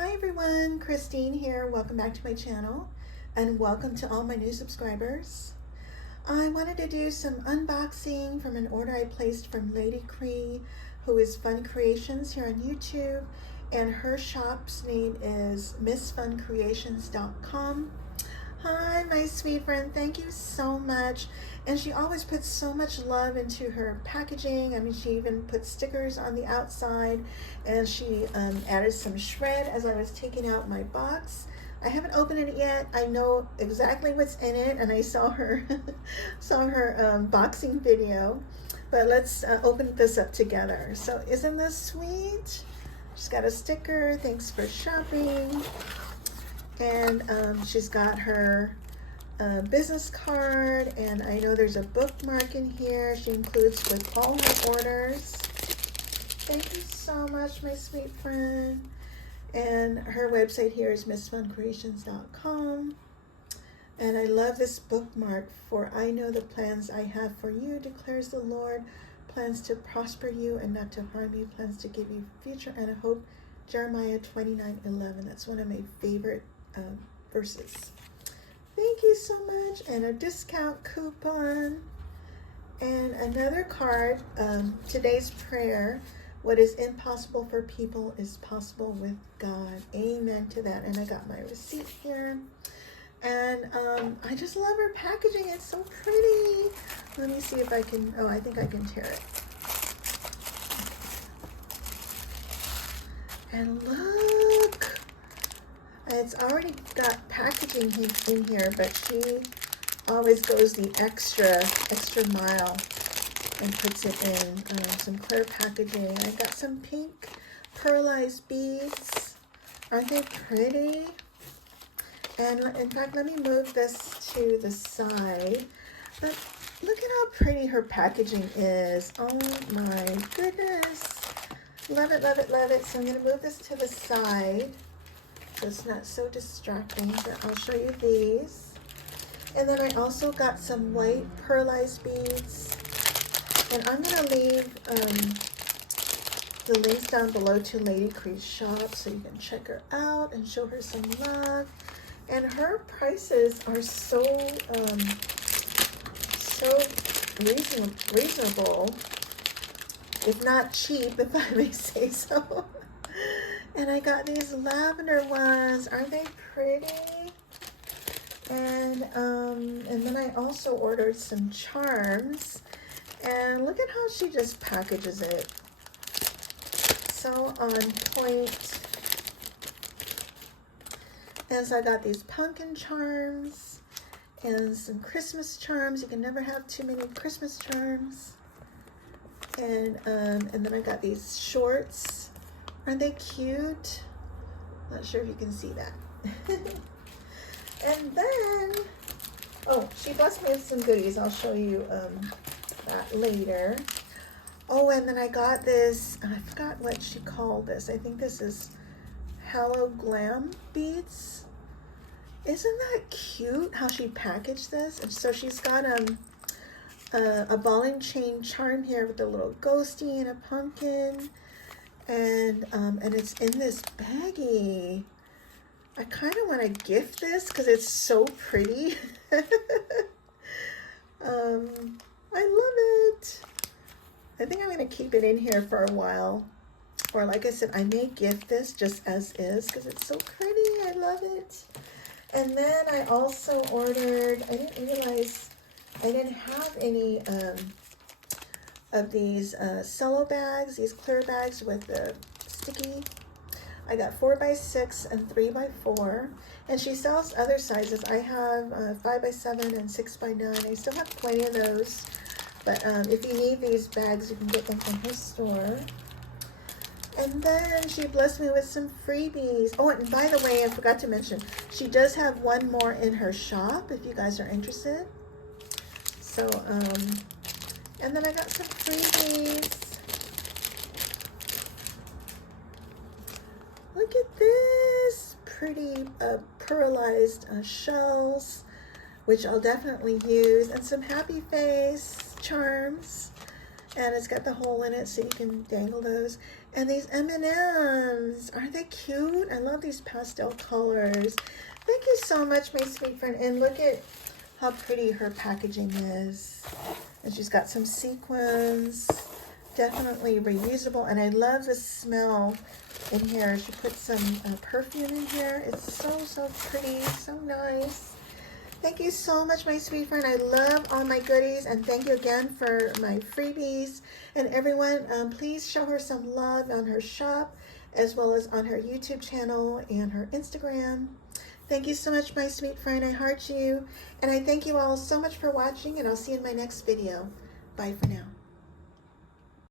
Hi everyone, Christine here. Welcome back to my channel and welcome to all my new subscribers. I wanted to do some unboxing from an order I placed from Lady Kre, who is Fun Creations here on YouTube, and her shop's name is missfuncreations.com. Hi, my sweet friend. Thank you so much. And she always puts so much love into her packaging. I mean, she even put stickers on the outside, and she added some shred as I was taking out my box. I haven't opened it yet. I know exactly what's in it, and I saw her boxing video. But let's open this up together. So isn't this sweet? She's got a sticker. Thanks for shopping. And she's got her business card, and I know there's a bookmark in here she includes with all her orders. Thank you so much, my sweet friend. And her website here is missfuncreations.com. And I love this bookmark. For I know the plans I have for you, declares the Lord, plans to prosper you and not to harm you, plans to give you future and a hope. Jeremiah 29:11. That's one of my favorite verses. Thank you so much. And a discount coupon and another card. Today's prayer: what is impossible for people is possible with God. Amen to that. And I got my receipt here, and I just love her packaging. It's so pretty. Let me see if I can, I think I can tear it. And look, it's already got packaging in here, but she always goes the extra mile and puts it in some clear packaging. I got some pink pearlized beads. Aren't they pretty? And in fact, let me move this to the side. But look at how pretty her packaging is. Oh my goodness. Love it, love it, love it. So I'm going to move this to the side so it's not so distracting, but I'll show you these. And then I also got some white pearlized beads. And I'm going to leave the links down below to Lady Kre's shop so you can check her out and show her some love. And her prices are so reasonable, if not cheap, if I may say so. And I got these lavender ones. Aren't they pretty? And then I also ordered some charms. And look at how she just packages it. So on point. And so I got these pumpkin charms and some Christmas charms. You can never have too many Christmas charms. And then I got these shorts. Aren't they cute? Not sure if you can see that. And then, she blessed me with some goodies. I'll show you that later. Oh, and then I got this, I forgot what she called this. I think this is Hello Glam beads. Isn't that cute how she packaged this? And so she's got a ball and chain charm here with a little ghosty and a pumpkin. And it's in this baggie. I kind of want to gift this because it's so pretty. I love it. I think I'm going to keep it in here for a while. Or like I said, I may gift this just as is because it's so pretty. I love it. And then I also ordered, I didn't realize I didn't have any of these cello bags, these clear bags with the sticky. I got 4x6 and 3x4, and she sells other sizes. I have 5x7 and 6x9. I still have plenty of those, but if you need these bags, you can get them from her store. And then she blessed me with some freebies. Oh, and by the way, I forgot to mention, she does have one more in her shop if you guys are interested. So, and then I got some freebies. Look at this pretty pearlized shells, which I'll definitely use, and some happy face charms. And it's got the hole in it so you can dangle those. And these M&Ms, aren't they it cute? I love these pastel colors. Thank you so much, my sweet friend. And look at how pretty her packaging is. And she's got some sequins. Definitely reusable. And I love the smell in here. She put some perfume in here. It's so, so pretty. So nice. Thank you so much, my sweet friend. I love all my goodies, and thank you again for my freebies. And everyone, please show her some love on her shop, as well as on her YouTube channel and her Instagram. Thank you so much, my sweet friend. I heart you, and I thank you all so much for watching, and I'll see you in my next video. Bye for now.